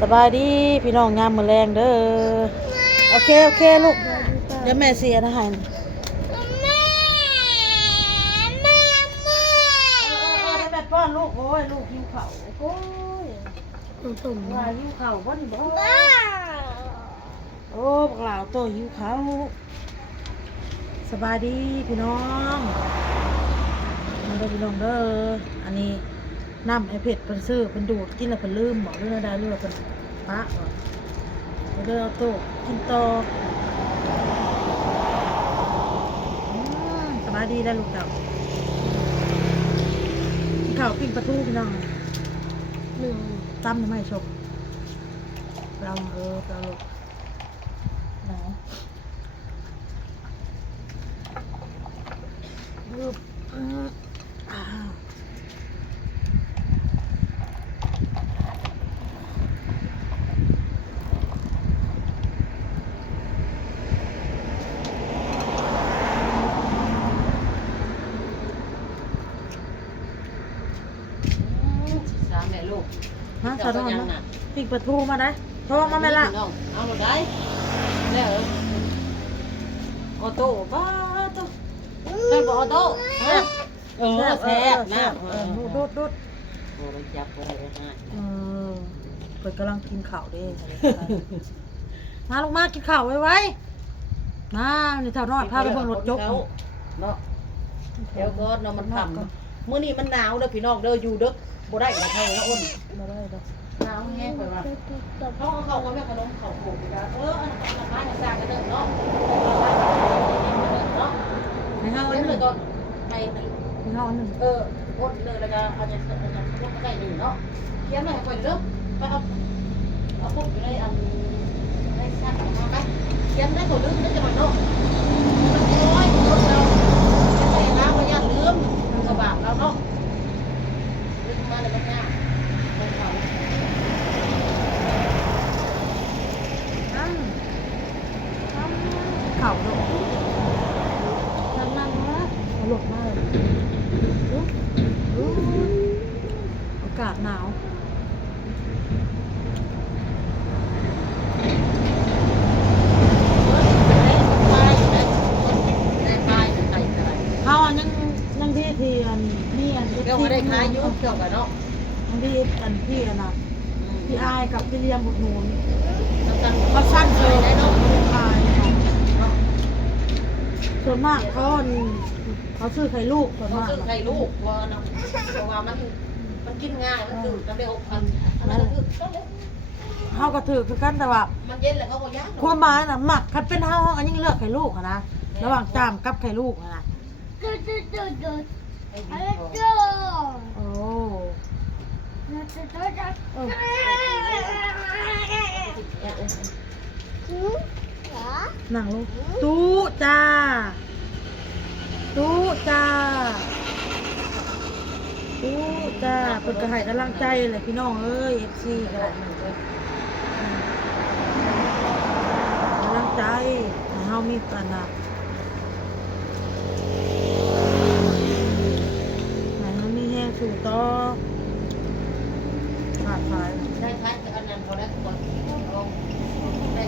สบายดีพี่น้องงามมือแรงเด้อโอเคลูกเดี๋ยวแม่เสียนะให้ได้แบบป้อนลูกโอ้ยลูกหิวเข่าโอ้ยตุ่มว่าหิวเข่าบ่นี่บ่โอ้บักหลาวโตหิวเข่าสบายดีพี่น้องมาเด้อพี่น้องเด้ออันนี้น้ำไอเผ็ดเป็นซื้อเป็นดูดกินแล้วเป็นลืมบอกเรื่องอะไรเรื่องเป็นปะบอกเดี๋ยวเอาโต๊ะกินต่อสบายดีได้ลูกเต่าข้าวปิ้งปลาทูพี่น้องหนึ่งตั้มทำไมชมเราเราลูกไหนรูปแม่ลูกฮะสะท้อนนะปิ้งปลาทูมาได้ท้องมาไหมล่ะเอาหมดได้แล้วออโต้บ้าตัวใครบอกออโต้แซ่บนะดูดโอ้ยจับอะไรได้เปิดกำลังกินข้าวด้มาลูกมากินข้าวไว้มาในแถวนอดพาไปเบิ่งรถจกเนาะเดี๋ยวก็เนาะมันทำมื้อนี้มันหนาวเด้อพี่น้องเด้ออยู่เด้อบ่ได้กับใครนะอ้นบ่ได้ดอกหนาวแห้งไปว่าเขาก็แม่ขนมเขาโขกไปแล้วอันนั้นมาสร้างกันเด้อเนาะในห้องนึงเลยก็ไปในห้องนึงอดเลยแล้วก็เอาจะพวกก็ได้ดีเนาะเขียนไว้ให้ค่อยเด้อไปเอาพวกอยู่ในอันในชั้นมาไปเขียนได้ก็ลืมได้จังหวะเนาะมันน้อยรถเราเขียนได้นะบ่ย่านลืมมันก็บาปเราเนาะลืมมาแล้วมันยากเข่าลูกนั่งนะหลบมากอากาศหนาวเขายังที่ที่นี่เกี่ยวกับได้ขายยุ่งเกี่ยวกับเนาะยังที่พี่นะพี่อายกับพี่เลี้ยงบุตรหนูเขาสั้นเลยได้เนาะอายส่วนมากเขาซื้อไข่ลูกส่วนมากซื้อไข่ลูกว่าเนาะเพราะว่ามันกินง่ายมันดื่มกันได้6,000อันนั้นคือเขาก็ถือคือกันแต่ว่ามันเย็นแล้วเขาก็ย่างความหมายน่ะหมักคันเป็นห้องอันยังเลือกไข่ลูกนะระหว่างจามกับไข่ลูกนะโอ้หนังลูกตู้จ้าเป็นกระหายกำลังใจเลยพี่น้องเอ้ยFCกันกำลังใจให้เฮามีกันนะให้เฮามีแห้งสู่ต่อขาดสายได้ขายอันนั้นพอได้ทุกคนลงได้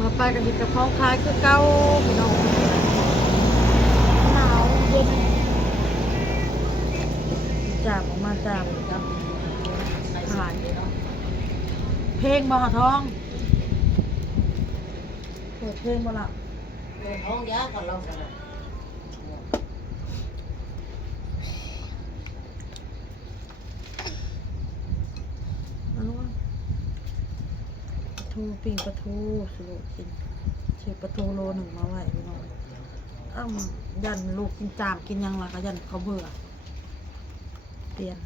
มาไปกันกับของขายคือเก่าพี่น้องหนาวเย็นจับออกมาจับขายเพลงบ่หาทองเปิดเพลงบ่ล่ะท้องยาก่อนเรากันทูปิ้งปลาทูสรุปกินเชียปลาทูโลหนึ่งมาไว้พี่น้องยันลูกกินจามกินยังล่ะก็ยันเขาเบื่อเปลี่ยน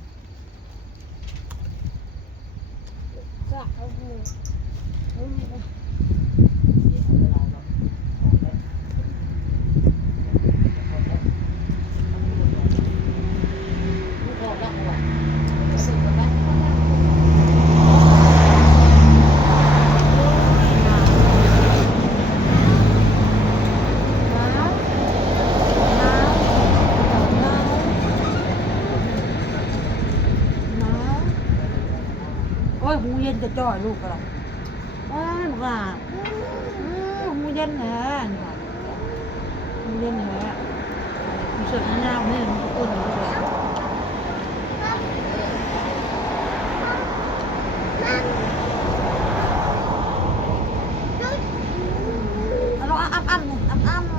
ย็นจะจ่อยลูกกันละว้าวหนูว่ามูเย็นแหละนี่ค่ะมูเย็นแหละมีเสื้อหน้าเนี่ยมันก็อุ่นอยู่เลยเราอ้ำเนี่ยอ้ำ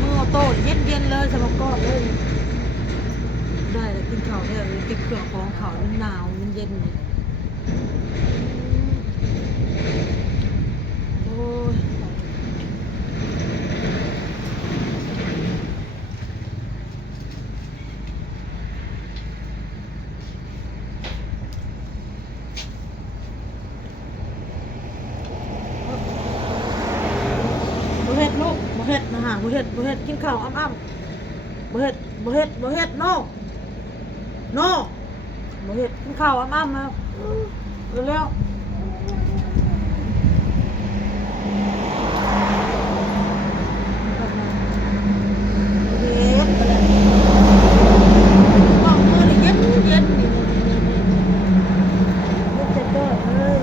มือโตเย็นเลยสำหรับก้อนเลยได้แล้วกินข้าวเนี่ยเก็บเครื่องของข้าวมันหนาวมันเย็นนี่โอ้ยบ่เฮ็ดลูกบ่เฮ็ดนะฮะบ่เฮ็ดกินข้าวอ้ำบ่เฮ็ดโน่บ่เฮ็ดกินข้าวอ้ำนะเร็วเฮ็ดไปเลยบอกมือนี่เย็นนี่เย็นจะเด้อเอ้ย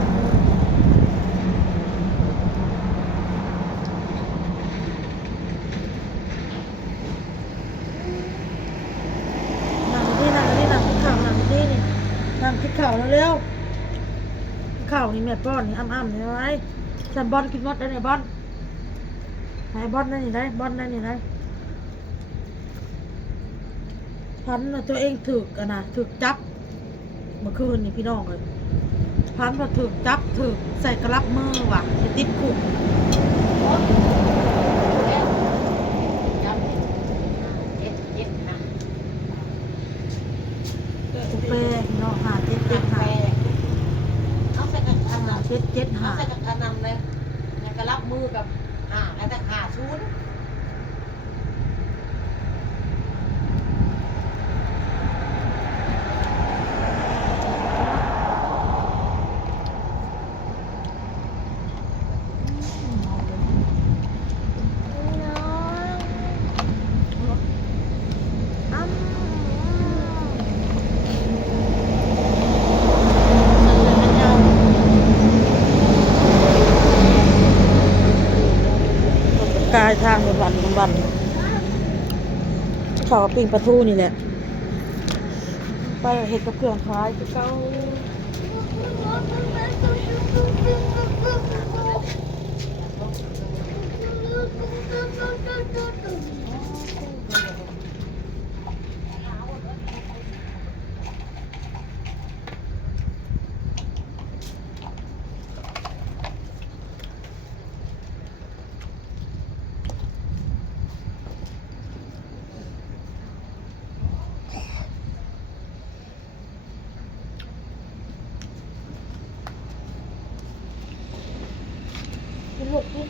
นั่งกินข้าวนั่งกินข้าวเร็วข้าวนี่แม่ป้อนนี่อ้ำนี่ไว้ฉันบอลกินหมดได้ไหนบอลไหนบอลได้นี่ได้บอลได้นี่ได้พันตัวเองถึกอะนะถึกจับเมื่อคืนนี่พี่น้องเลยพันพอถึกจับถึกใส่กระลับมือว่ะจะติดคุกคุกเป้พี่น้องหาเจ็ดหา เอาใส่กับอันนั้น เจ็ดหา เอาใส่กับอันนั้นเลยแล้วก็รับมือกับแล้วแต่ศูนย์กายทางวันเขาปิ้งปลาทูนี่แหละไปเห็ดกับเครื่องคล้ายคือเก้าลูกนี่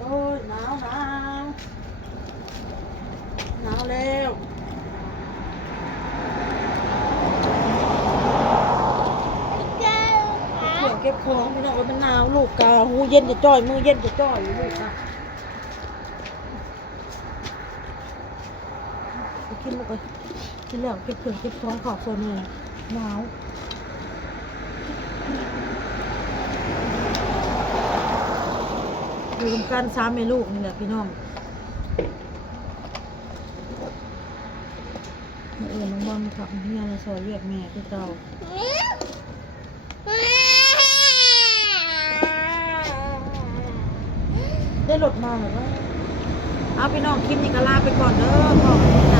โอ้ยหนาวแล้วเก็บของพี่น้องมันหนาวลูกกาหูเย็นจะจ่อยมือเย็นจะจ่อยอยู่ลูกนะไปกินลูกไปกินแล้วเก็บของขอบโซนเลยหนาวอยู่รวมกัน3แม่ลูกนี่แหละพี่น้องน้องบอลขับเฮียมาซอยเรียกแม่คือเก่าได้รถมาหรือว่าเอาพี่น้องคลิปนี้ก็ลาไปก่อนเด้อขอบคุณ